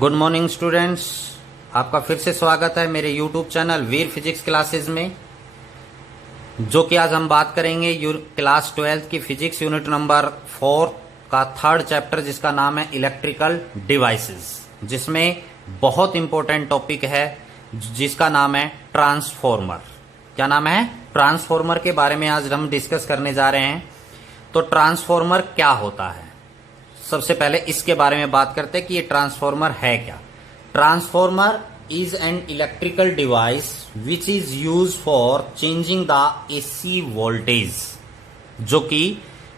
Good morning students, आपका फिर से स्वागत है मेरे यूट्यूब चैनल वीर फिजिक्स क्लासेस में। जो कि आज हम बात करेंगे क्लास 12 की फिजिक्स यूनिट नंबर 4 का थर्ड चैप्टर, जिसका नाम है इलेक्ट्रिकल डिवाइसेस, जिसमें बहुत इंपॉर्टेंट टॉपिक है जिसका नाम है ट्रांसफॉर्मर। क्या नाम है? ट्रांसफॉर्मर के बारे में आज हम डिस्कस करने जा रहे हैं। तो ट्रांसफॉर्मर क्या होता है, सबसे पहले इसके बारे में बात करते हैं कि ये ट्रांसफॉर्मर है क्या। Transformer is an electrical device which is use for changing the AC voltage. जो कि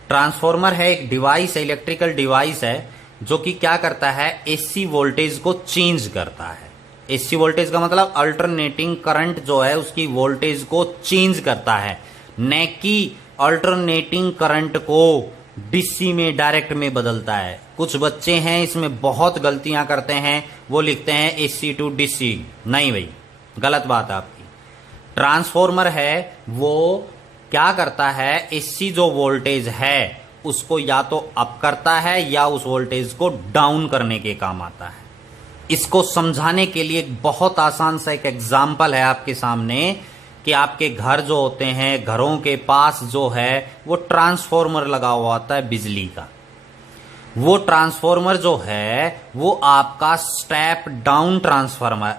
ट्रांसफॉर्मर है, एक डिवाइस है, इलेक्ट्रिकल डिवाइस है जो कि क्या करता है, एसी वोल्टेज को चेंज करता है। एसी वोल्टेज का मतलब अल्टरनेटिंग करंट जो है उसकी वोल्टेज को चेंज करता है, न कि अल्टरनेटिंग करंट को डीसी में डायरेक्ट में बदलता है। कुछ बच्चे हैं इसमें बहुत गलतियां करते हैं, वो लिखते हैं एसी टू डीसी। नहीं भाई, गलत बात है आपकी। ट्रांसफॉर्मर है वो क्या करता है, एसी जो वोल्टेज है उसको या तो अप करता है या उस वोल्टेज को डाउन करने के काम आता है। इसको समझाने के लिए एक बहुत आसान सा एक एग्जाम्पल है आपके सामने कि आपके घर जो होते हैं, घरों के पास जो है वो ट्रांसफॉर्मर लगा हुआ होता है बिजली का। वो ट्रांसफॉर्मर जो है वो आपका स्टेप डाउन ट्रांसफॉर्मर,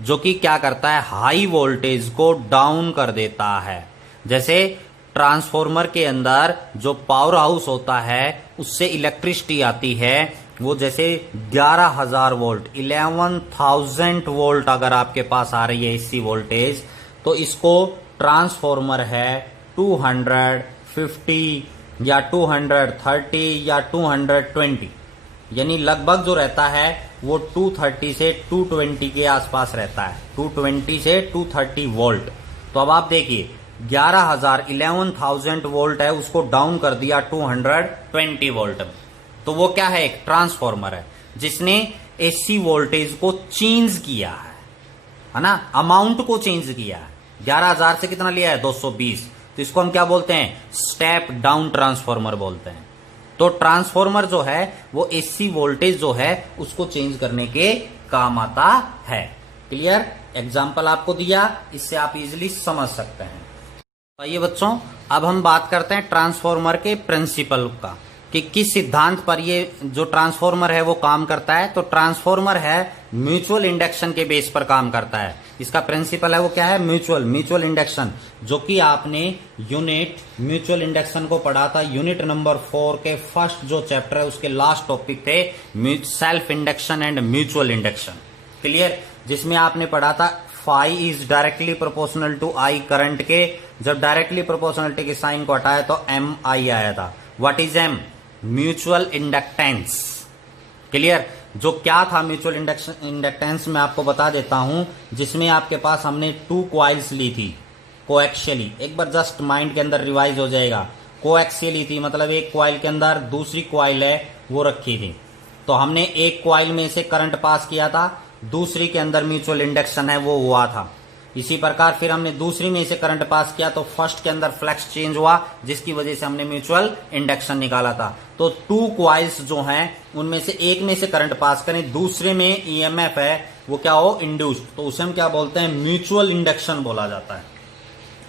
जो कि क्या करता है, हाई वोल्टेज को डाउन कर देता है। जैसे ट्रांसफॉर्मर के अंदर जो पावर हाउस होता है उससे इलेक्ट्रिसिटी आती है, वो जैसे 11,000 वोल्ट 11,000 वोल्ट अगर आपके पास आ रही है एसी वोल्टेज, तो इसको ट्रांसफॉर्मर है 250 या 230 या 220, यानी लगभग जो रहता है वो 230 से 220 के आसपास रहता है, 220 से 230 वोल्ट। तो अब आप देखिए 11,000 वोल्ट है, उसको डाउन कर दिया 220 वोल्ट में। तो वो क्या है, एक ट्रांसफॉर्मर है जिसने एसी वोल्टेज को चेंज किया है ना, अमाउंट को चेंज किया है। 11,000 से कितना लिया है, 220। तो इसको हम क्या बोलते हैं, स्टेप डाउन ट्रांसफॉर्मर बोलते हैं। तो ट्रांसफॉर्मर जो है वो एसी वोल्टेज जो है उसको चेंज करने के काम आता है। क्लियर? एग्जाम्पल आपको दिया, इससे आप इजिली समझ सकते हैं। आइए बच्चों, अब हम बात करते हैं ट्रांसफॉर्मर के प्रिंसिपल का, कि किस सिद्धांत पर ये जो ट्रांसफॉर्मर है वो काम करता है। तो ट्रांसफॉर्मर है म्यूचुअल इंडक्शन के बेस पर काम करता है। इसका प्रिंसिपल है वो क्या है, म्यूचुअल इंडक्शन, जो कि आपने यूनिट म्यूचुअल इंडक्शन को पढ़ा था यूनिट नंबर 4 के फर्स्ट जो चैप्टर है उसके लास्ट टॉपिक थे self induction and mutual induction. Clear? जिसमें आपने पढ़ा था phi is directly proportional to I current के, जब डायरेक्टली प्रोपोर्शनलिटी के साइन को हटाया तो एम आई आया था। What is M? Mutual inductance. Clear? जो क्या था म्यूचुअल इंडक्टेंस मैं आपको बता देता हूं, जिसमें आपके पास हमने 2 कॉइल्स ली थी कोएक्सियली। एक बार जस्ट माइंड के अंदर रिवाइज हो जाएगा। कोएक्सियली थी मतलब एक कॉइल के अंदर दूसरी कॉइल है वो रखी थी। तो हमने एक कॉइल में से करंट पास किया था, दूसरी के अंदर म्यूचुअल इंडक्शन है वो हुआ था। इसी प्रकार फिर हमने दूसरी में से करंट पास किया तो फर्स्ट के अंदर फ्लक्स चेंज हुआ, जिसकी वजह से हमने म्यूचुअल इंडक्शन निकाला था। तो 2 कॉइल्स जो हैं उनमें से एक में से करंट पास करें, दूसरे में ईएमएफ है वो क्या हो, इंड्यूस्ड, तो उसे हम क्या बोलते हैं, म्यूचुअल इंडक्शन बोला जाता है।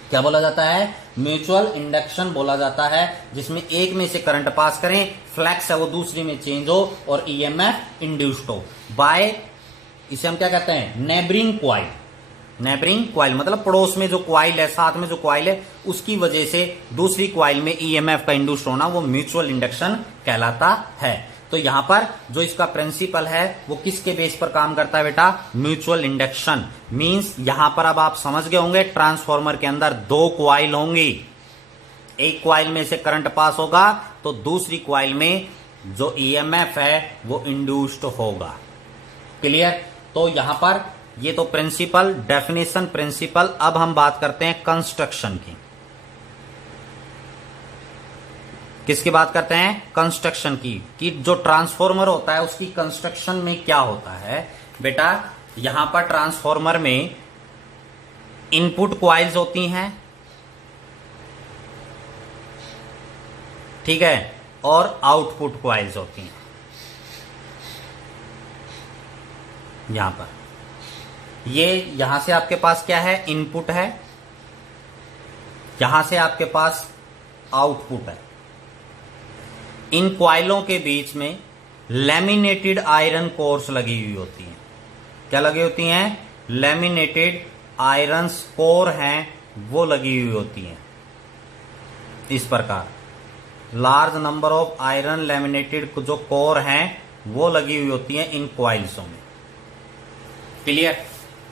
क्या बोला जाता है? म्यूचुअल इंडक्शन बोला जाता है, जिसमें एक में से करंट पास करें, फ्लक्स है वो दूसरी में चेंज हो और ईएमएफ इंड्यूस्ड हो बाय, इसे हम क्या कहते हैं, नेबरिंग क्वाइल। नेबरिंग क्वाइल मतलब पड़ोस में जो क्वाइल है, साथ में जो क्वाइल है, उसकी वजह से दूसरी क्वाइल में ईएमएफ का इंड्यूस होना वो म्यूचुअल इंडक्शन कहलाता है। तो यहां पर जो इसका प्रिंसिपल है वो किसके बेस पर काम करता है बेटा, म्यूचुअल इंडक्शन। मींस यहां पर अब आप समझ गए होंगे, ट्रांसफॉर्मर के अंदर 2 क्वाइल होंगी, एक क्वाइल में से करंट पास होगा तो दूसरी क्वाइल में जो ईएमएफ है वो इंड्यूस्ड होगा। क्लियर? तो यहां पर ये तो प्रिंसिपल, डेफिनेशन, प्रिंसिपल। अब हम बात करते हैं कंस्ट्रक्शन की। किसकी बात करते हैं? कंस्ट्रक्शन की, कि जो ट्रांसफॉर्मर होता है उसकी कंस्ट्रक्शन में क्या होता है बेटा। यहां पर ट्रांसफॉर्मर में इनपुट क्वाइल्स होती हैं, ठीक है, और आउटपुट क्वाइल्स होती हैं। यहां पर ये यहां से आपके पास क्या है, इनपुट है, यहां से आपके पास आउटपुट है। इन क्वाइलों के बीच में लैमिनेटेड आयरन कोर्स लगी हुई होती हैं। क्या लगी होती हैं? लैमिनेटेड आयरन कोर हैं, वो लगी हुई होती हैं इस प्रकार। Large number of iron laminated जो कोर हैं वो लगी हुई होती हैं इन क्वाइल्सों में। क्लियर?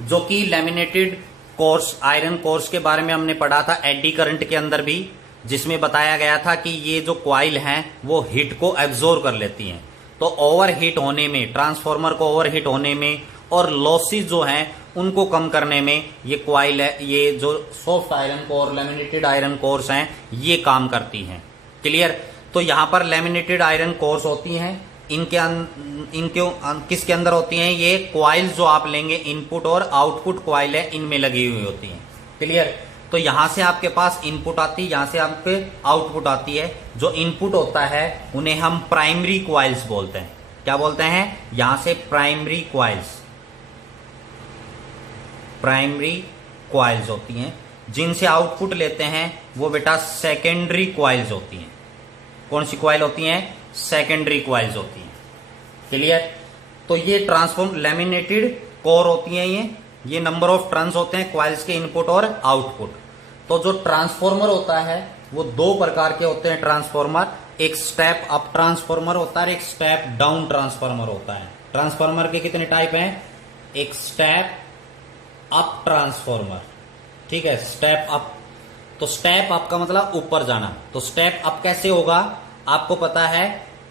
जो कि लैमिनेटेड कोर्स, आयरन कोर्स के बारे में हमने पढ़ा था एडी करंट के अंदर भी, जिसमें बताया गया था कि ये जो क्वाइल हैं वो हीट को एब्जॉर्ब कर लेती हैं। तो ओवरहीट होने में, ट्रांसफार्मर को ओवरहीट होने में और लॉसेस जो हैं उनको कम करने में ये क्वाइल है, ये जो soft iron core, laminated iron course हैं, ये काम करती हैं। क्लियर? तो यहां पर लैमिनेटेड आयरन कोर्स होती हैं, इनके किसके अंदर होती हैं? ये क्वाइल्स जो आप लेंगे, इनपुट और आउटपुट क्वाइल है, इनमें लगी हुई होती हैं। क्लियर? तो यहां से आपके पास इनपुट आती है, यहां से आपके आउटपुट आती है। जो इनपुट होता है उन्हें हम प्राइमरी क्वाइल्स बोलते हैं। क्या बोलते हैं? यहां से प्राइमरी क्वाइल्स, प्राइमरी क्वाइल्स होती हैं। जिनसे आउटपुट लेते हैं वो बेटा सेकेंडरी क्वाइल्स होती हैं। कौन सी क्वाइल होती हैं? सेकेंडरी क्वाइल्स होती हैं। क्लियर? तो ये ट्रांसफॉर्म लैमिनेटेड कोर होती हैं, ये नंबर ऑफ टर्न्स होते हैं क्वाइल्स के, इनपुट और आउटपुट। तो जो ट्रांसफॉर्मर होता है वो दो प्रकार के होते हैं ट्रांसफॉर्मर। एक स्टेप अप ट्रांसफॉर्मर होता है, एक स्टेप डाउन ट्रांसफॉर्मर होता है। ट्रांसफॉर्मर के कितने टाइप हैं? एक स्टेप अप ट्रांसफॉर्मर, ठीक है, स्टेप अप। तो स्टेप अप का मतलब ऊपर जाना। तो स्टेप अप कैसे होगा? आपको पता है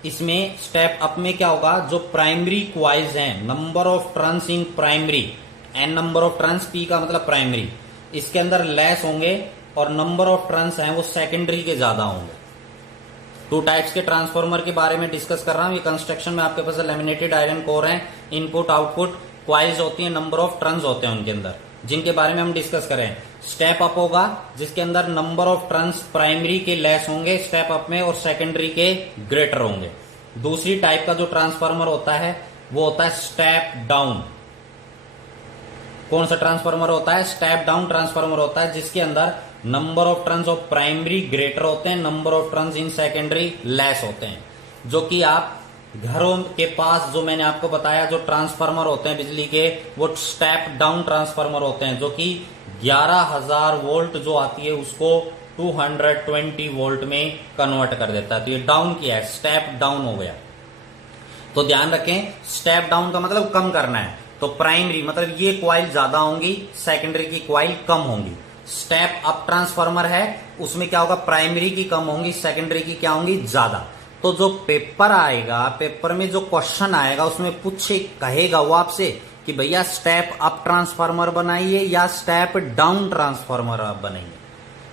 इसमें स्टेप अप में क्या होगा? जो प्राइमरी क्वाइल्स हैं, number of turns in primary, N number of turns, P का मतलब प्राइमरी, इसके अंदर लेस होंगे और नंबर ऑफ टर्न्स हैं वो सेकेंडरी के ज्यादा होंगे। टू टाइप्स के ट्रांसफॉर्मर के बारे में डिस्कस कर रहा हूं। ये कंस्ट्रक्शन में आपके पास लैमिनेटेड आयरन कोर है, इनपुट आउटपुट क्वाइल्स होती हैं, नंबर ऑफ टर्न्स होते हैं उनके अंदर, जिनके बारे में हम डिस्कस करें। स्टेप अप होगा जिसके अंदर नंबर ऑफ टर्न्स प्राइमरी के लेस होंगे स्टेप अप में और सेकेंडरी के ग्रेटर होंगे। दूसरी टाइप का जो ट्रांसफार्मर होता है वो होता है स्टेप डाउन। कौन सा ट्रांसफार्मर होता है? स्टेप डाउन ट्रांसफार्मर होता है, जिसके अंदर number of turns of primary greater होते हैं, number of turns in secondary less होते हैं। जो कि आप घरों के पास जो मैंने आपको बताया जो ट्रांसफार्मर होते हैं बिजली के, वो स्टेप डाउन ट्रांसफार्मर होते हैं, जो कि 11,000 वोल्ट जो आती है उसको 220 वोल्ट में कन्वर्ट कर देता है। तो ये डाउन किया है, स्टेप डाउन हो गया। तो ध्यान रखें, स्टेप डाउन का मतलब कम करना है। तो प्राइमरी मतलब ये क्वाइल ज्यादा होंगी, सेकेंडरी की क्वाइल कम होंगी। स्टेप अप ट्रांसफार्मर है, उसमें क्या होगा? प्राइमरी की कम होंगी, सेकेंडरी की क्या होंगी? ज्यादा। तो जो पेपर आएगा, पेपर में जो क्वेश्चन आएगा उसमें कहेगा वो आपसे कि भैया स्टेप अप ट्रांसफार्मर बनाइए या स्टेप डाउन ट्रांसफार्मर आप बनाइए।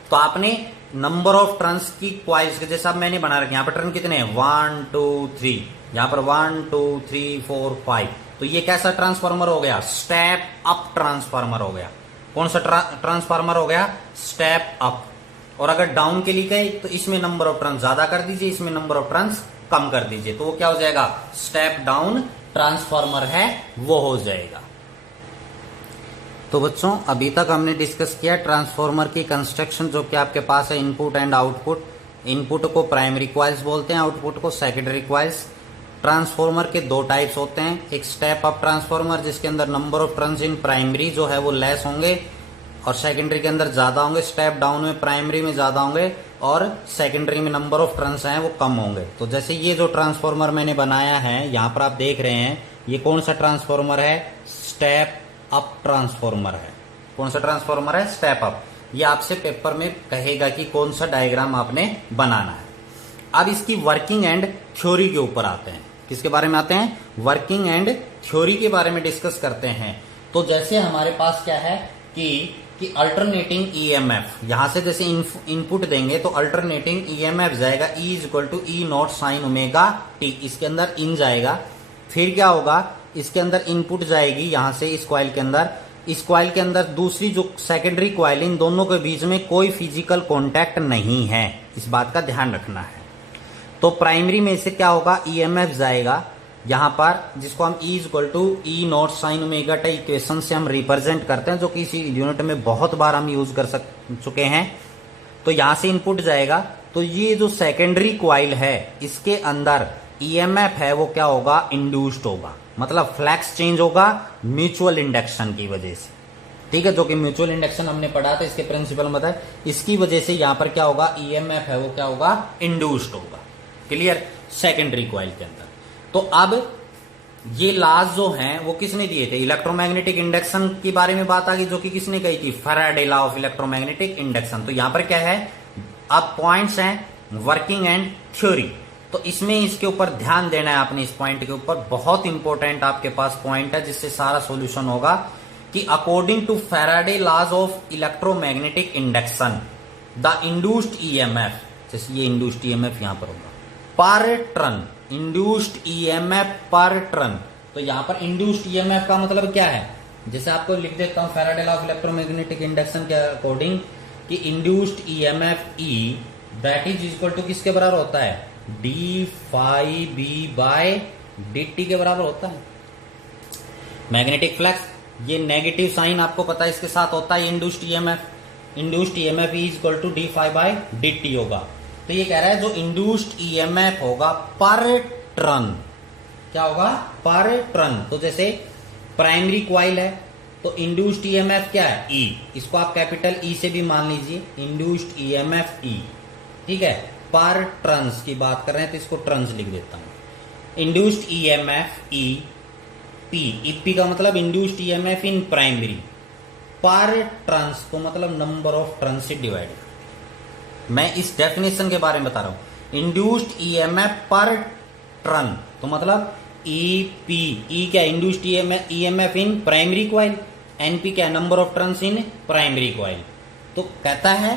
तो आपने नंबर ऑफ टर्न्स की क्वाइल्स के जैसा मैंने बना रखे, यहाँ पर टर्न कितने हैं? 1 2 3, यहाँ पर 1 2 3 4 5। तो ये कैसा ट्रांसफार्मर हो गया? स्टेप अप ट्रांसफार्मर हो गया। कौन सा ट्रांसफार्मर हो गया? Step up. और अगर डाउन के लिए कहे तो इसमें नंबर ऑफ टर्न्स ज्यादा कर दीजिए, इसमें नंबर ऑफ टर्न्स कम कर दीजिए, तो वो क्या हो जाएगा? स्टेप डाउन ट्रांसफार्मर है वो हो जाएगा। तो बच्चों अभी तक हमने डिस्कस किया ट्रांसफार्मर की कंस्ट्रक्शन, जो कि आपके पास है इनपुट एंड आउटपुट। इनपुट को प्राइमरी क्वाइल्स बोलते हैं, आउटपुट को सेकेंडरी क्वाइल्स। ट्रांसफार्मर के दो टाइप्स होते हैं, एक स्टेप अप ट्रांसफार्मर जिसके अंदर number of turns in primary जो है वो लेस होंगे और सेकेंडरी के अंदर ज्यादा होंगे। स्टेप डाउन में प्राइमरी में ज्यादा होंगे और सेकेंडरी में नंबर ऑफ टर्न्स हैं वो कम होंगे। तो जैसे ये जो ट्रांसफार्मर मैंने बनाया है, यहाँ पर आप देख रहे हैं, ये कौन सा ट्रांसफार्मर है? स्टेप अप ट्रांसफार्मर है। कौन सा ट्रांसफार्मर है? Step up. ये आपसे पेपर में कहेगा कि कौन सा डायग्राम आपने बनाना है। अब इसकी वर्किंग एंड थ्योरी के ऊपर आते हैं। किसके बारे में आते हैं? वर्किंग एंड थ्योरी के बारे में डिस्कस करते हैं। तो जैसे हमारे पास क्या है कि अल्टरनेटिंग ईएमएफ, यहां से जैसे इनपुट देंगे तो अल्टरनेटिंग ईएमएफ जाएगा E = E0 sin omega t। इसके अंदर इन जाएगा, फिर क्या होगा? इसके अंदर इनपुट जाएगी यहां से इस कॉइल के अंदर। इस कॉइल के अंदर दूसरी जो सेकेंडरी कॉइल, इन दोनों के बीच में कोई फिजिकल कॉन्टैक्ट नहीं है, इस बात का ध्यान रखना है। तो प्राइमरी में से क्या होगा? ईएमएफ जाएगा, यहां पर जिसको हम E equal to E naught sine omega T equation से हम रिप्रेजेंट करते हैं, जो कि इसी यूनिट में बहुत बार हम यूज कर चुके हैं। तो यहां से इनपुट जाएगा, तो ये जो सेकेंडरी क्वाइल है इसके अंदर ईएमएफ है वो क्या होगा, इंड्यूस्ड होगा, मतलब फ्लैक्स चेंज होगा म्यूचुअल इंडक्शन की वजह से, ठीक है, जो कि म्यूचुअल इंडक्शन हमने पढ़ा था, इसके प्रिंसिपल में था। इसकी वजह से यहां पर क्या होगा, ईएमएफ है वो क्या होगा, इंड्यूस्ड होगा। क्लियर, सेकेंडरी क्वाइल के अंदर। तो अब ये लॉज जो हैं वो किसने दिए थे, इलेक्ट्रोमैग्नेटिक इंडक्शन के बारे में बात आ गई, जो कि किसने कही थी, Faraday law of electromagnetic induction. तो यहां पर क्या है, अब पॉइंट्स हैं वर्किंग एंड थ्योरी, तो इसमें इसके ऊपर ध्यान देना है आपने, इस पॉइंट के ऊपर बहुत इंपॉर्टेंट आपके पास पॉइंट है, जिससे सारा सॉल्यूशन होगा कि according to Faraday laws of electromagnetic induction the induced EMF, जैसे ये इंड्यूस्ड ईएमएफ यहां पर होगा per turn, induced EMF per turn. तो यहां पर इंड्यूस्ड ईएमएफ का मतलब क्या है, जैसे आपको लिख देता हूं Faraday law of electromagnetic induction के अकॉर्डिंग कि induced EMF E that is equal to किसके बराबर होता है, D phi B by D T के बराबर होता है। मैग्नेटिक फ्लक्स, ये नेगेटिव साइन आपको पता है इसके साथ होता है induced EMF is equal to D phi by D T होगा। तो ये कह रहा है जो इंड्यूस्ड ईएमएफ होगा पर टर्न, क्या होगा, पर टर्न। तो जैसे प्राइमरी क्वाइल है तो इंड्यूस्ड ईएमएफ क्या है, ई, इसको आप कैपिटल ई से भी मान लीजिए, इंड्यूस्ड ईएमएफ ई, ठीक है, पर टर्न्स की बात कर रहे हैं तो इसको टर्न्स लिख देता हूं, induced EMF E P, EP का मतलब इंड्यूस्ड ईएमएफ इन प्राइमरी, पर टर्न्स को मतलब नंबर ऑफ टर्न से डिवाइडेड। मैं इस डेफिनेशन के बारे में बता रहा हूं, इंड्यूस्ड ईएमएफ पर टर्न, तो मतलब ईपी, ई क्या, induced EMF in primary coil, NP क्या, number of turns in primary coil. तो कहता है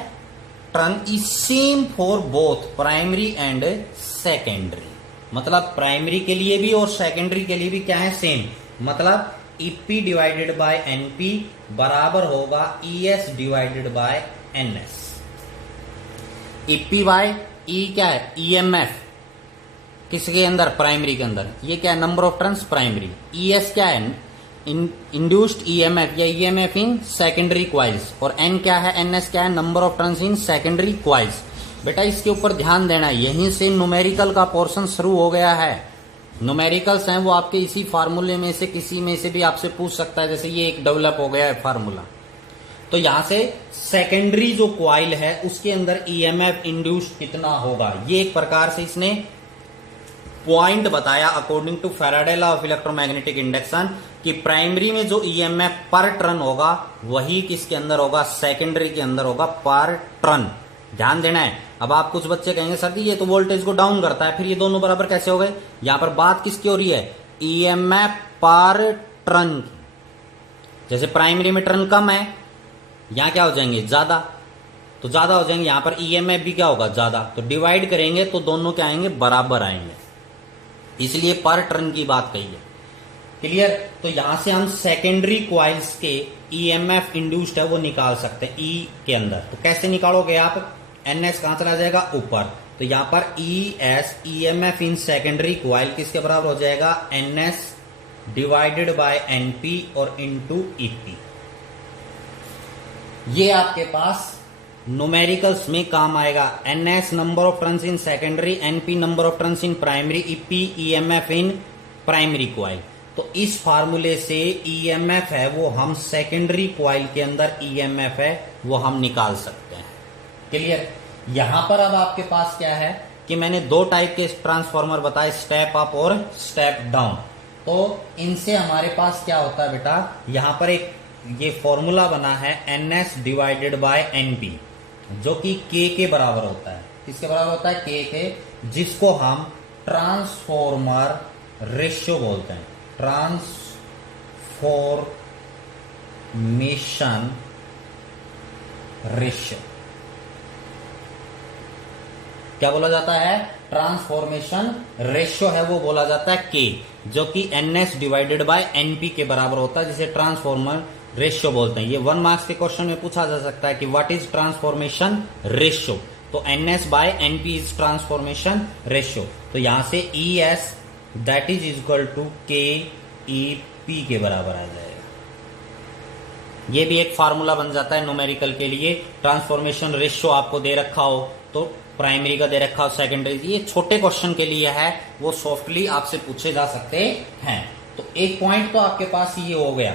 turn is same for both primary and secondary, मतलब प्राइमरी के लिए भी और सेकेंडरी के लिए भी क्या है, सेम, मतलब ईपी डिवाइडेड बाय एनपी बराबर होगा ES divided by NS. EP by E क्या है, ईएमएफ किसके अंदर, प्राइमरी के अंदर, ये क्या है, number of turns primary. ES क्या है, इंड्यूस्ड ईएमएफ या ईएमएफ इन सेकेंडरी क्वाइल्स, और एन क्या है, एनएस क्या है, number of turns in secondary coils. बेटा इसके ऊपर ध्यान देना है, यहीं से न्यूमेरिकल का पोर्शन शुरू हो गया है। न्यूमेरिकल्स हैं वो आपके इसी फार्मूले में से किसी में से भी आपसे पूछ सकता है, जैसे ये एक डेवलप हो गया है फार्मूला। तो यहां से सेकेंडरी जो क्वाइल है उसके अंदर ईएमएफ इंड्यूस्ड कितना होगा, ये एक प्रकार से इसने पॉइंट बताया according to Faraday law of electromagnetic induction कि प्राइमरी में जो ईएमएफ पर टर्न होगा वही किसके अंदर होगा, सेकेंडरी के अंदर होगा पर टर्न। ध्यान देना है। अब आप कुछ बच्चे कहेंगे सर जी ये तो वोल्टेज को डाउन करता है, फिर ये दोनों बराबर कैसे हो गए। यहां पर बात किसकी हो रही है, ईएमएफ पर टर्न। जैसे प्राइमरी में टर्न कम है, यहां क्या हो जाएंगे ज्यादा, तो ज्यादा हो जाएंगे, यहां पर ईएमएफ भी क्या होगा ज्यादा, तो डिवाइड करेंगे तो दोनों क्या आएंगे, बराबर आएंगे, इसलिए पर टर्न की बात कही है। क्लियर। तो यहां से हम सेकेंडरी क्वाइल्स के ईएमएफ इंड्यूस्ड है वो निकाल सकते हैं ई के अंदर। तो कैसे निकालोगे आप, एनएस कहां चला जाएगा ऊपर, तो यहां पर ES EMF in secondary coil किसके बराबर हो जाएगा, एनएस डिवाइडेड बाय एनपी और इनटू ईपी। ये आपके पास न्यूमेरिकल्स में काम आएगा। NS number of turns in secondary, NP number of turns in primary, EP EMF in primary coil. तो इस फार्मूले से ईएमएफ है वो हम सेकेंडरी क्वाइल के अंदर ईएमएफ है वो हम निकाल सकते हैं। क्लियर। यहां पर अब आपके पास क्या है कि मैंने दो टाइप के ट्रांसफॉर्मर बताए, स्टेप अप और स्टेप डाउन। तो इनसे हमारे पास क्या होता है बेटा, यहां पर एक ये फॉर्मूला बना है एनएस डिवाइडेड बाय एनपी, जो कि के बराबर होता है। किसके बराबर होता है, के, जिसको हम ट्रांसफॉर्मर रेशियो बोलते हैं। ट्रांसफॉर्मेशन रेशियो क्या बोला जाता है, ट्रांसफॉर्मेशन रेशियो है वो बोला जाता है के, जो कि एनएस डिवाइडेड बाय एनपी के बराबर होता है, जिसे ट्रांसफॉर्मर रेशियो बोलते हैं। ये 1 मार्क्स के क्वेश्चन में पूछा जा सकता है कि व्हाट इज ट्रांसफॉर्मेशन रेशियो। तो NS by NP is transformation ratio. तो यहां से ES that is equal to K E P के बराबर आ जाएगा। ये भी एक फार्मूला बन जाता है न्यूमेरिकल के लिए। ट्रांसफॉर्मेशन रेशियो आपको दे रखा हो तो प्राइमरी का दे रखा हो, सेकेंडरी, ये छोटे क्वेश्चन के लिए है, वो सॉफ्टली आपसे पूछे जा सकते हैं। तो एक पॉइंट तो आपके पास ये हो गया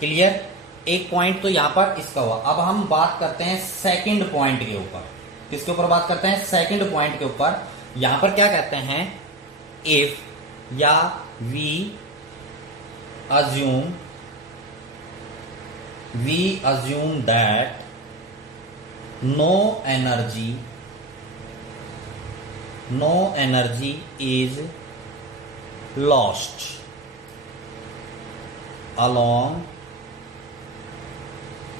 क्लियर, एक पॉइंट तो यहां पर इसका हुआ। अब हम बात करते हैं सेकंड पॉइंट के ऊपर। किसके ऊपर बात करते हैं? सेकंड पॉइंट के ऊपर। यहां पर क्या कहते हैं? इफ या we assume that no energy is lost along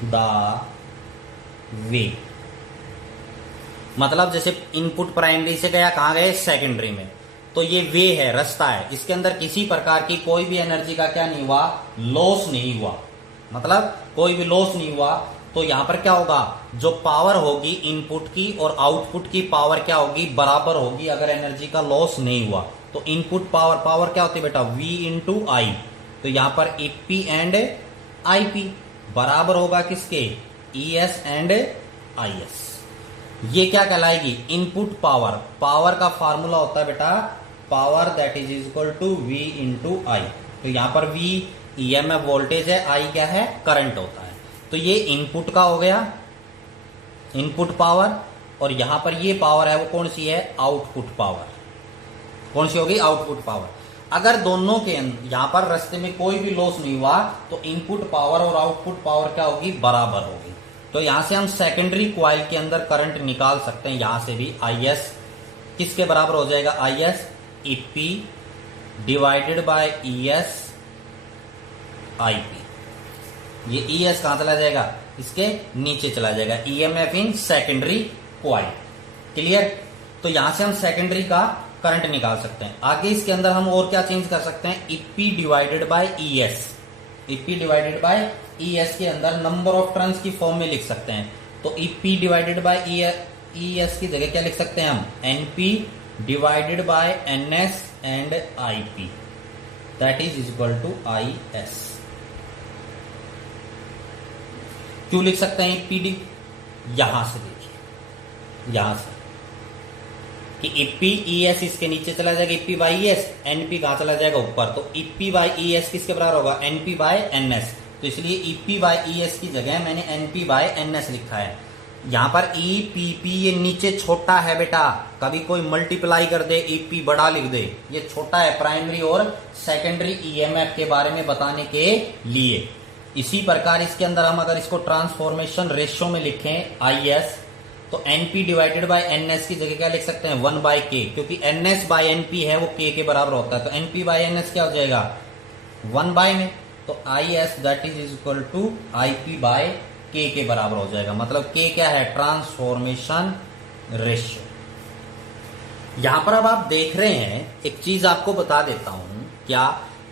the way। मतलब जैसे इनपुट प्राइमरी से गया, कहां गए? सेकेंडरी में। तो ये वे है, रास्ता है, इसके अंदर किसी प्रकार की कोई भी एनर्जी का क्या नहीं हुआ? लॉस नहीं हुआ। मतलब कोई भी लॉस नहीं हुआ। तो यहां पर क्या होगा? जो पावर होगी इनपुट की और आउटपुट की पावर क्या होगी? बराबर होगी, अगर एनर्जी का लॉस नहीं हुआ। तो इनपुट पावर क्या होती है बेटा? V into I. तो यहां पर EP एंड IP बराबर होगा किसके? ES and IS। ये क्या कहलाएगी? Input power. पावर का फार्मूला होता है बेटा power that is equal to V into I. तो यहां पर V EMF वोल्टेज है, I क्या है? करंट होता है। तो ये इनपुट का हो गया, इनपुट पावर, और यहां पर ये पावर है वो कौन सी है? Output power. कौन सी होगी? Output power. अगर दोनों के यहां पर रास्ते में कोई भी लॉस नहीं हुआ तो इनपुट पावर और आउटपुट पावर क्या होगी? बराबर होगी। तो यहां से हम सेकेंडरी कॉइल के अंदर करंट निकाल सकते हैं। यहां से भी IS किसके बराबर हो जाएगा? IS EP divided by ES IP। ये ES कहां चला जाएगा? इसके नीचे चला जाएगा। EMF in secondary coil. Clear? तो यहां से हम सेकेंडरी का करंट निकाल सकते हैं। आगे इसके अंदर हम और क्या चेंज कर सकते हैं? EP divided by ES। EP divided by ES के अंदर नंबर ऑफ टर्न्स की फॉर्म में लिख सकते हैं। तो EP डिवाइडेड बाय ES की जगह क्या लिख सकते हैं हम? NP divided by NS and IP that is equal to IS। क्यों लिख सकते हैं PD? यहां से देखिए, यहां से कि EP ES इसके नीचे चला जाएगा, EP बाई ES, NP कहां चला जाएगा? ऊपर। तो EP बाई ES किसके बराबर होगा? NP by NS। तो इसलिए EP बाय ES की जगह मैंने NP बाय NS लिखा है। यहां पर EPP ये नीचे छोटा है बेटा, कभी कोई मल्टीप्लाई कर दे EP बड़ा लिख दे, ये छोटा है प्राइमरी और सेकेंडरी EMF के बारे में बताने के लिए। इसी प्रकार इसके अंदर हम अगर इसको ट्रांसफॉर्मेशन रेशियो में लिखें IS, तो NP डिवाइडेड बाय NS की जगह क्या लिख सकते हैं? 1 बाय K, क्योंकि NS बाय NP है वो K के बराबर होता है। तो NP बाय NS क्या हो जाएगा? 1 बाय में। तो IS that is equal to IP by K के बराबर हो जाएगा। मतलब K क्या है? Transformation ratio. यहां पर अब आप देख रहे हैं, एक चीज आपको बता देता हूं क्या,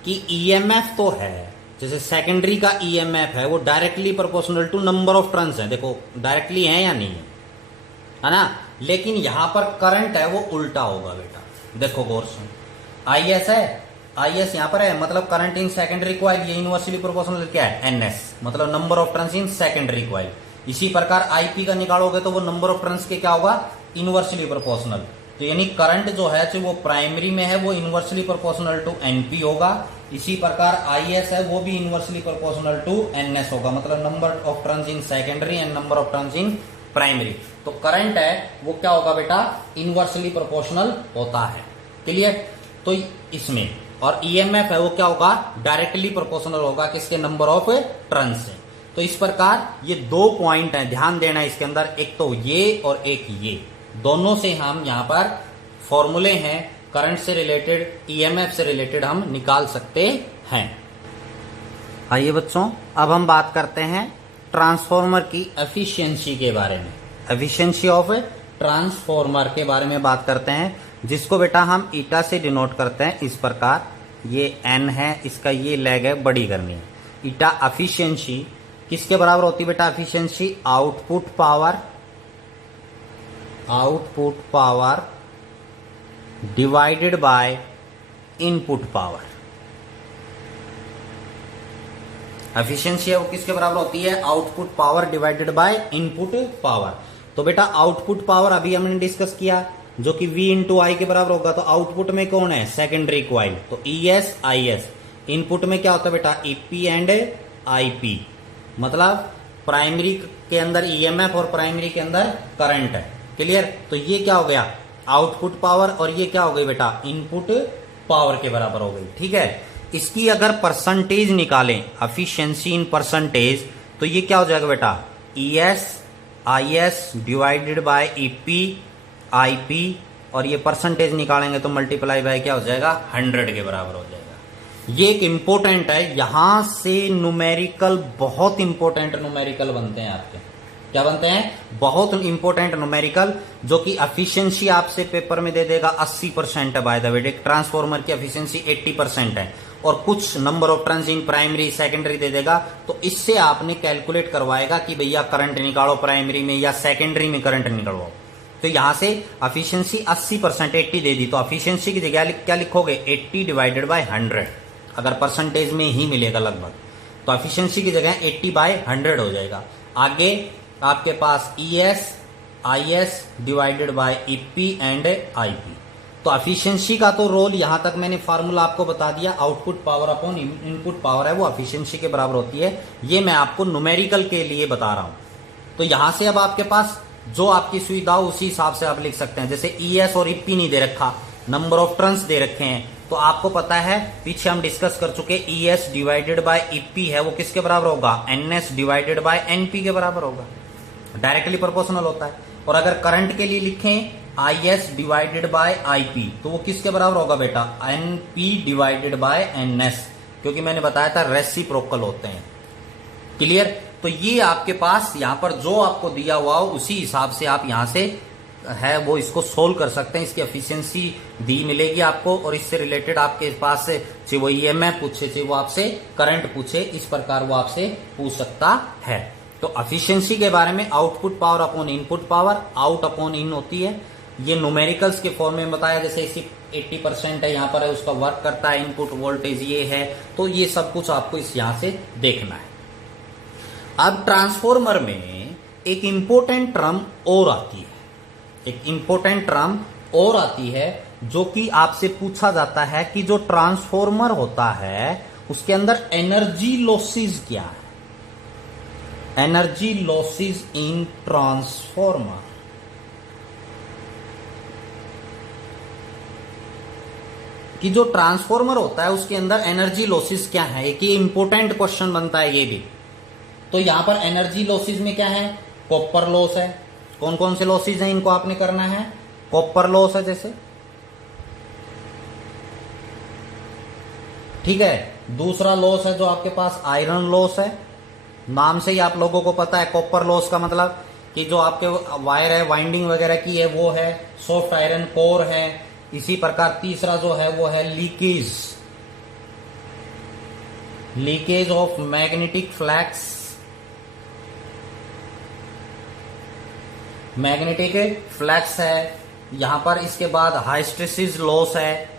कि EMF तो है, जैसे सेकेंडरी का EMF है वो directly proportional to number of turns है। देखो डायरेक्टली है या नहीं है ना? लेकिन यहां पर करंट है वो उल्टा होगा बेटा। देखो गौर से, IS है, IS यहां पर है, मतलब करंट इन सेकेंडरी कॉइल, ये इनवर्सली प्रोपोर्शनल क्या है? NS, मतलब number of turns in secondary coil. इसी प्रकार IP का निकालोगे तो वो नंबर ऑफ टर्न्स के क्या होगा? Inversely proportional. तो यानी करंट जो है वो प्राइमरी में है वो इनवर्सली प्रोपोर्शनल टू NP होगा। इसी प्रकार IS है वो भी इनवर्सली प्रोपोर्शनल टू NS होगा, मतलब number of turns in secondary and number of turns in primary. तो करंट है वो क्या होगा बेटा? इनवर्सली प्रोपोर्शनल होता है। क्लियर? तो इसमें और EMF है वो क्या होगा? डायरेक्टली प्रोपोर्शनल होगा किसके? नंबर ऑफ टर्न्स से। तो इस प्रकार ये दो पॉइंट है, ध्यान देना इसके अंदर, एक तो ये और एक ये, दोनों से हम यहां पर फॉर्मूले हैं करंट से रिलेटेड, EMF से रिलेटेड हम निकाल सकते हैं। आइए बच्चों, अब हम बात करते हैं ट्रांसफॉर्मर की एफिशिएंसी के बारे में। एफिशिएंसी ऑफ ट्रांसफॉर्मर के बारे में बात करते हैं, जिसको बेटा हम ईटा से डिनोट करते हैं इस प्रकार। ये N है, इसका ये लेग है, बड़ी करनी है। ईटा एफिशिएंसी किसके बराबर होती है बेटा? Efficiency output power divided by input power. Efficiency है वो किसके बराबर होती है? Output power divided by input power. तो बेटा आउटपुट पावर अभी हमने डिस्कस किया, जो कि V इंटू आई के बराबर होगा। तो आउटपुट में कौन है? सेकेंडरी कॉइल, तो ES IS। इनपुट में क्या होता है बेटा? EP and IP। मतलब प्राइमरी के अंदर EMF और प्राइमरी के अंदर करंट है। क्लियर? तो ये क्या हो गया? आउटपुट पावर, और ये क्या हो गई बेटा? इनपुट पावर के बराबर हो गई। ठीक है, इसकी अगर परसेंटेज निकालें, एफिशिएंसी इन परसेंटेज, तो ये क्या हो जाएगा बेटा? ES IS divided by EP IP, और ये परसेंटेज निकालेंगे तो मल्टीप्लाई बाय क्या हो जाएगा? 100 के बराबर हो जाएगा। ये एक इंपॉर्टेंट है, यहां से न्यूमेरिकल, बहुत इंपॉर्टेंट न्यूमेरिकल बनते हैं आपके। क्या बनते हैं? बहुत इंपॉर्टेंट न्यूमेरिकल, जो कि एफिशिएंसी आपसे पेपर में दे देगा 80% है। बाय द वे, एक ट्रांसफॉर्मर की एफिशिएंसी 80% है, और कुछ number of turns in primary secondary दे देगा। तो इससे आपने कैलकुलेट करवाएगा कि भैया करंट निकालो प्राइमरी में या सेकेंडरी में करंट निकालो। तो यहां से एफिशिएंसी 80%, 80 दे दी, तो एफिशिएंसी की जगह क्या लिखोगे? 80 डिवाइडेड बाय 100, अगर परसेंटेज में ही मिलेगा लगभग, तो एफिशिएंसी की जगह 80 बाय 100 हो जाएगा। आगे आपके पास ES IS divided by EP and IP। तो एफिशिएंसी का तो रोल यहां तक मैंने फार्मूला आपको बता दिया, output power upon input power है वो एफिशिएंसी के बराबर होती है। ये मैं आपको न्यूमेरिकल के लिए बता रहा हूं। तो यहां से अब आपके पास जो आपकी सुविधा हो उसी हिसाब से आप लिख सकते हैं। जैसे ES और EP नहीं दे रखा, नंबर ऑफ टर्न्स दे रखे हैं, तो आपको पता है, पीछे हम डिस्कस कर चुके, ES डिवाइडेड बाय EP है वो किसके बराबर होगा? NS डिवाइडेड बाय NP के बराबर होगा, डायरेक्टली प्रोपोर्शनल होता है। और अगर करंट के लिए लिखें IS डिवाइडेड बाय IP, तो वो किसके बराबर होगा बेटा? NP डिवाइडेड बाय NS, क्योंकि मैंने बताया था रेसिप्रोकल होते हैं। क्लियर? तो ये आपके पास यहां पर जो आपको दिया हुआ हो उसी हिसाब से आप यहां से है वो इसको सोल्व कर सकते हैं। इसकी एफिशिएंसी दी मिलेगी आपको, और इससे रिलेटेड आपके पास से चाहे वो EMF पूछे, चाहे वो आपसे करंट पूछे, इस प्रकार वो आपसे पूछ सकता है। तो एफिशिएंसी के बारे में output power upon input power, out upon in होती है। ये न्यूमेरिकल्स के फॉर्म में बताया, जैसे इसी 80% है, यहां पर है, उसका वर्क करता है, इनपुट वोल्टेज ये है। तो ये सब कुछ आपको इस यहां से देखना है। अब ट्रांसफॉर्मर में एक इंपॉर्टेंट टर्म और आती है, एक इंपॉर्टेंट टर्म और आती है, जो कि आपसे पूछा जाता है कि जो ट्रांसफॉर्मर होता है उसके अंदर एनर्जी लॉसेस क्या है? Energy losses in transformer. कि जो ट्रांसफॉर्मर होता है उसके अंदर एनर्जी लॉसेस क्या है? एक ये इंपॉर्टेंट क्वेश्चन बनता है ये भी। तो यहां पर एनर्जी लॉसेस में क्या है? कॉपर लॉस है। कौन कौन से लॉसेस हैं, इनको आपने करना है? कॉपर लॉस है जैसे, ठीक है। दूसरा लॉस है जो आपके पास आयरन लॉस है, नाम से ही आप लोगों को पता है कॉपर लॉस का मतलब कि जो आपके वायर है, वाइंडिंग वगैरह की है वो है, सॉफ्ट आयरन कोर है। इसी प्रकार तीसरा जो है वो है leakage, leakage of magnetic flux, magnetic flux है यहां पर। इसके बाद हाइस्टेसिस लॉस है,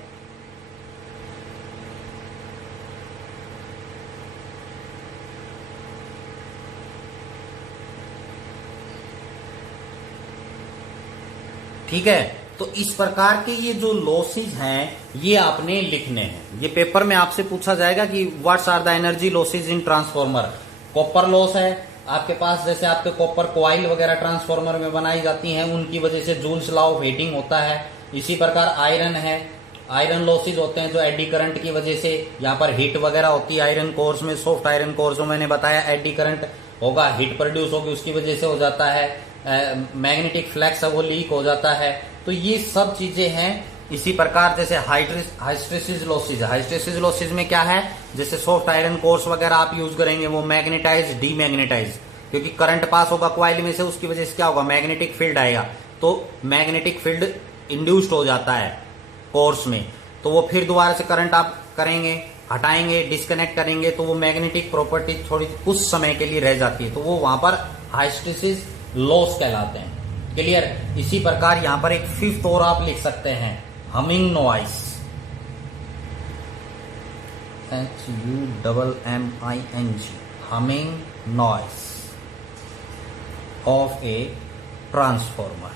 ठीक है। तो इस प्रकार के ये जो लॉसेज हैं ये आपने लिखने हैं। ये पेपर में आपसे पूछा जाएगा कि what's are the energy losses in transformer. Copper loss है आपके पास, जैसे आपके कॉपर कॉइल वगैरह ट्रांसफॉर्मर में बनाई जाती हैं, उनकी वजह से जूल्स लॉ ऑफ हीटिंग होता है। इसी प्रकार आयरन है, आयरन लॉसेज होते हैं जो एडी करंट की वजह से यहाँ पर हीट वगैरह होती है। आयरन कोर्स में, सॉफ्ट आयरन कोर्स में मैंने बताया एडी करंट होगा, हीट प्रोड्यूस होगी, उसकी वजह से हो जाता है। मैग्नेटिक फ्लक्स है वो लीक हो जाता है। तो ये सब चीजें हैं। इसी प्रकार जैसे हाइस्टेसिस लॉसेज, हाइस्टेसिस लॉसेज में क्या है, जैसे सॉफ्ट आयरन कोर्स वगैरह आप यूज करेंगे वो मैग्नेटाइज, डीमैग्नेटाइज, क्योंकि करंट पास होगा कॉइल में से, उसकी वजह से क्या होगा, मैग्नेटिक फील्ड आएगा। तो मैग्नेटिक फील्ड इंड्यूस्ड हो जाता है कोर्स में, तो वो फिर दोबारा से करंट आप करेंगे, हटाएंगे, डिस्कनेक्ट करेंगे, तो वो मैग्नेटिक प्रॉपर्टी थोड़ी कुछ समय के लिए रह जाती है, तो वो वहां पर हाइस्टेसिस लॉस कहलाते हैं। क्लियर। इसी प्रकार यहां पर एक फिफ्थ और आप लिख सकते हैं, humming noise. HUMMING, humming noise of a transformer.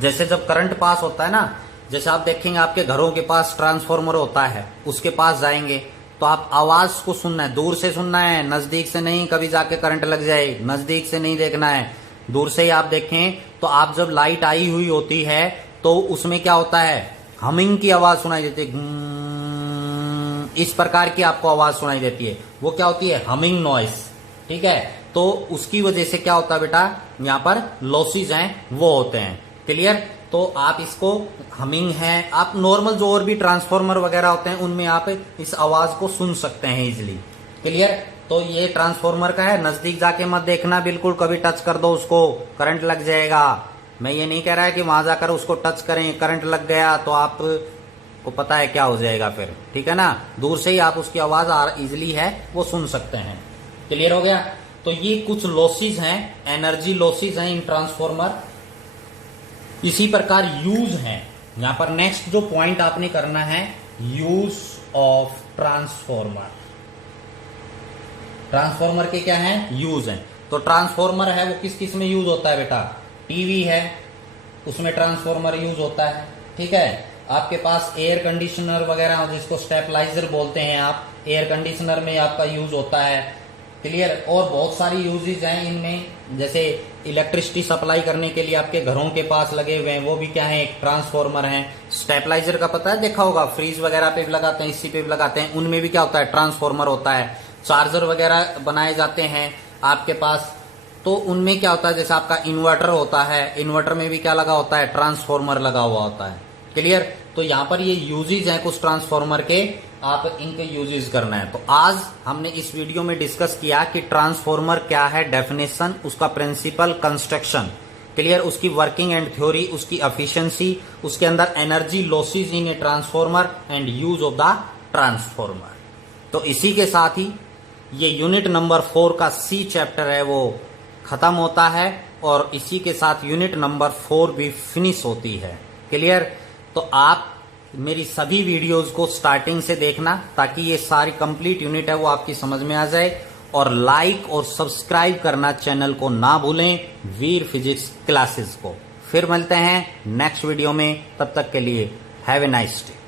जैसे जब करंट पास होता है ना, जैसे आप देखेंगे आपके घरों के पास ट्रांसफॉर्मर होता है, उसके पास जाएंगे तो आप आवाज को सुनना है, दूर से सुनना है, नजदीक से नहीं, कभी जाके करंट लग जाए, नजदीक से नहीं देखना है, दूर से ही आप देखें। तो आप जब लाइट आई हुई होती है तो उसमें क्या होता है, हमिंग की आवाज सुनाई देती है, इस प्रकार की आपको आवाज सुनाई देती है, वो क्या होती है, हमिंग नॉइस। ठीक है, तो उसकी वजह से क्या होता है बेटा, यहाँ पर लॉसेज हैं वो होते हैं। क्लियर? तो आप इसको हमिंग है, आप नॉर्मल जो और भी ट्रांसफॉर्मर वगैरह होते हैं उनमें आप इस आवाज को सुन सकते हैं इजिली। क्लियर? तो ये ट्रांसफॉर्मर का है, नजदीक जाके मत देखना बिल्कुल, कभी टच कर दो उसको करंट लग जाएगा। मैं ये नहीं कह रहा है कि वहां जाकर उसको टच करें, करंट लग गया तो आप को पता है क्या हो जाएगा फिर। ठीक है ना, दूर से ही आप उसकी आवाज इजिली है वो सुन सकते हैं। क्लियर हो गया? तो ये कुछ लॉसेज हैं, एनर्जी लॉसेज हैं इन ट्रांसफॉर्मर। इसी प्रकार यूज है, यहां पर नेक्स्ट जो पॉइंट आपने करना है, यूज ऑफ ट्रांसफॉर्मर। ट्रांसफॉर्मर के क्या है, यूज है। तो ट्रांसफॉर्मर है वो किस किस में यूज होता है बेटा, टीवी है उसमें ट्रांसफॉर्मर यूज होता है। ठीक है, आपके पास एयर कंडीशनर वगैरह जिसको स्टेबलाइजर बोलते हैं आप, एयर कंडीशनर में आपका यूज होता है। क्लियर? और बहुत सारी यूजेज हैं इनमें, जैसे इलेक्ट्रिसिटी सप्लाई करने के लिए आपके घरों के पास लगे हुए हैं, वो भी क्या है, एक ट्रांसफॉर्मर है। स्टेबलाइजर का पता है, देखा होगा, फ्रीज वगैरह पे भी लगाते हैं, इसी पे भी लगाते हैं, उनमें भी क्या होता है, ट्रांसफॉर्मर होता है। चार्जर वगैरह बनाए जाते हैं आपके पास, तो उनमें क्या होता है, जैसे आपका इन्वर्टर होता है, इन्वर्टर में भी क्या लगा होता है, ट्रांसफॉर्मर लगा हुआ होता है। क्लियर? तो यहाँ पर ये यूजेज हैं कुछ ट्रांसफॉर्मर के, आप इनके यूजेस करना है। तो आज हमने इस वीडियो में डिस्कस किया कि ट्रांसफॉर्मर क्या है, डेफिनेशन, उसका प्रिंसिपल, कंस्ट्रक्शन। क्लियर? उसकी वर्किंग एंड थ्योरी, उसकी एफिशिएंसी, उसके अंदर energy losses in A transformer and use of the transformer. तो इसी के साथ ही ये यूनिट नंबर 4 का सी चैप्टर है वो खत्म होता है, और इसी के साथ यूनिट नंबर 4 भी फिनिश होती है। क्लियर? तो आप मेरी सभी वीडियोस को स्टार्टिंग से देखना ताकि ये सारी कंप्लीट यूनिट है वो आपकी समझ में आ जाए, और लाइक और सब्सक्राइब करना चैनल को ना भूलें, वीर फिजिक्स क्लासेस को। फिर मिलते हैं नेक्स्ट वीडियो में, तब तक के लिए हैव ए नाइस डे।